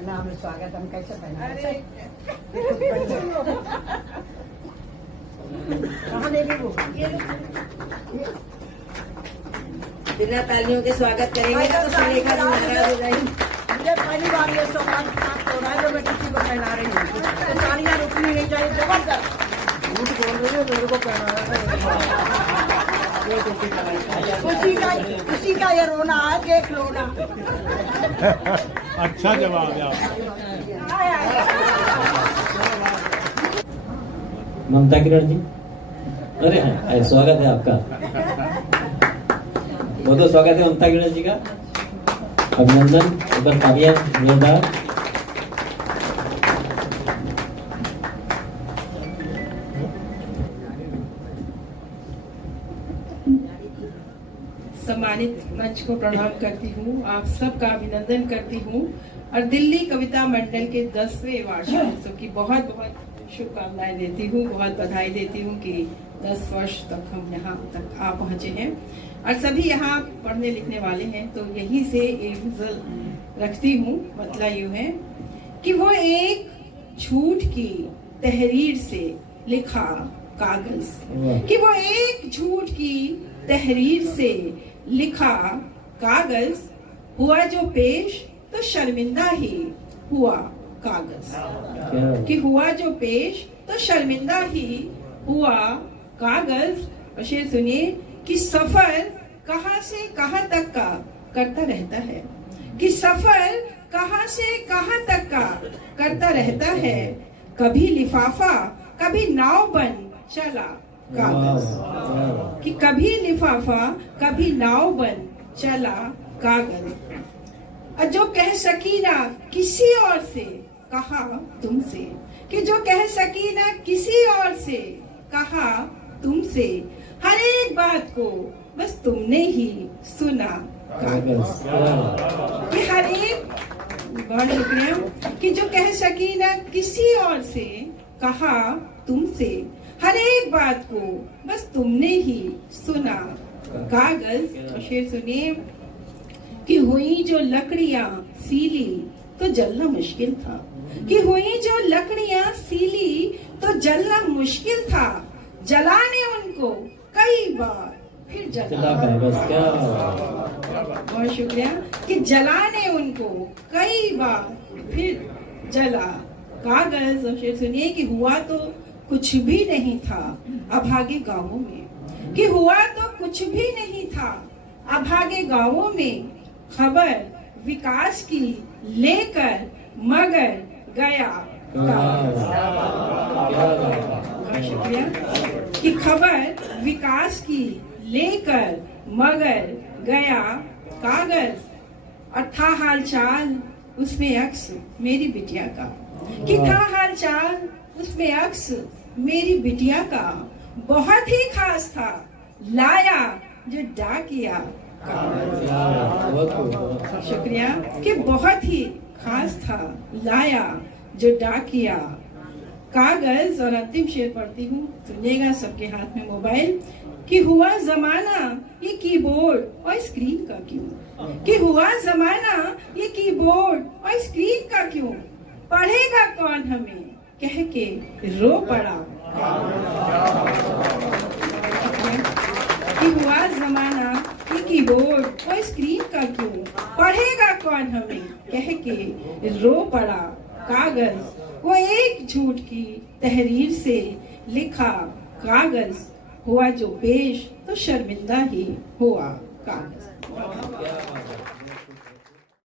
प्रणाम स्वागत। हम कैसे पहना कहाँ ले ली वो? बिना तालियों के स्वागत करेंगे तो सुलेखा जी नाराज हो जाएगी। मुझे पहली बार ये सौभाग्य प्राप्त हो रहा है जो मैं किसी को पहना रही हूँ। तो तालियां रुकनी नहीं चाहिए। जबरदस्त झूठ बोल रही है, मेरे को पहनाया उसी का ये रोना है, देख लो ना। अच्छा जवाब है आपका। ममता किरण जी, अरे हाँ, स्वागत है आपका। बहुत बहुत स्वागत है ममता किरण जी का। अभिनंदन, ऊपर तालियां जोरदार। सम्मानित मंच को प्रणाम करती हूँ, आप सबका अभिनंदन करती हूँ और दिल्ली कविता मंडल के 10वें वार्षिक उत्सव की बहुत बहुत शुभकामनाएं देती हूँ, बहुत बधाई देती हूँ कि 10 वर्ष तक हम यहाँ तक आ पहुँचे हैं और सभी यहाँ पढ़ने लिखने वाले हैं। तो यहीं से एक गजल रखती हूँ। मतलब यूँ है कि वो एक झूठ की तहरीर से लिखा कागज, कि वो एक झूठ की तहरीर से लिखा कागज हुआ जो पेश तो शर्मिंदा ही हुआ कागज, कि हुआ जो पेश तो शर्मिंदा ही हुआ कागज। और शेर सुनिए कि सफर कहाँ से कहाँ तक का करता रहता है, कि सफर कहाँ से कहाँ तक का करता रहता है, कभी लिफाफा कभी नाव बन चला कागज, कि कभी लिफाफा कभी नाव बन चला कागज। और जो कह सकी ना किसी और से कहा तुमसे, कि जो कह सकी ना किसी और से कहा तुमसे, हर एक बात को बस तुमने ही सुना कागज, कि हर एक, बहुत शुक्रिया, कि जो कह सकी ना किसी और से कहा तुमसे, हर एक बात को बस तुमने ही सुना कागज। और शेर सुनिए कि हुई जो लकड़ियां सीली तो जलना मुश्किल था, कि हुई जो लकड़ियां सीली तो जलना मुश्किल था, जलाने उनको कई बार फिर जला कागज। क्या बहुत शुक्रिया, कि जलाने उनको कई बार फिर जला कागज। और शेर सुनिए कि हुआ तो कुछ भी नहीं था अभागे गांवों में, कि हुआ तो कुछ भी नहीं था अभागे गांवों में, खबर विकास की लेकर मगर गया कागज। शुक्रिया, कि खबर विकास की लेकर मगर गया कागज। और था हाल चाल उसमें अक्स मेरी बिटिया का, कि था हाल चाल उसमें अक्स मेरी बिटिया का, बहुत ही खास था लाया जो डाकिया कागज। शुक्रिया, कि बहुत ही खास था लाया जो डाकिया कागज। और अंतिम शेर पढ़ती हूँ, सुनिएगा, सबके हाथ में मोबाइल, कि हुआ जमाना ये कीबोर्ड और स्क्रीन का क्यों, कि हुआ जमाना ये कीबोर्ड और स्क्रीन का क्यों, पढ़ेगा कौन हमें कह के रो पड़ा, कि हुआ जमाना ये कीबोर्ड और स्क्रीन का क्यों, पढ़ेगा कौन हमें कह के रो पड़ा कागज। वो एक झूठ की तहरीर से लिखा कागज हुआ जो पेश तो शर्मिंदा ही हुआ कागज।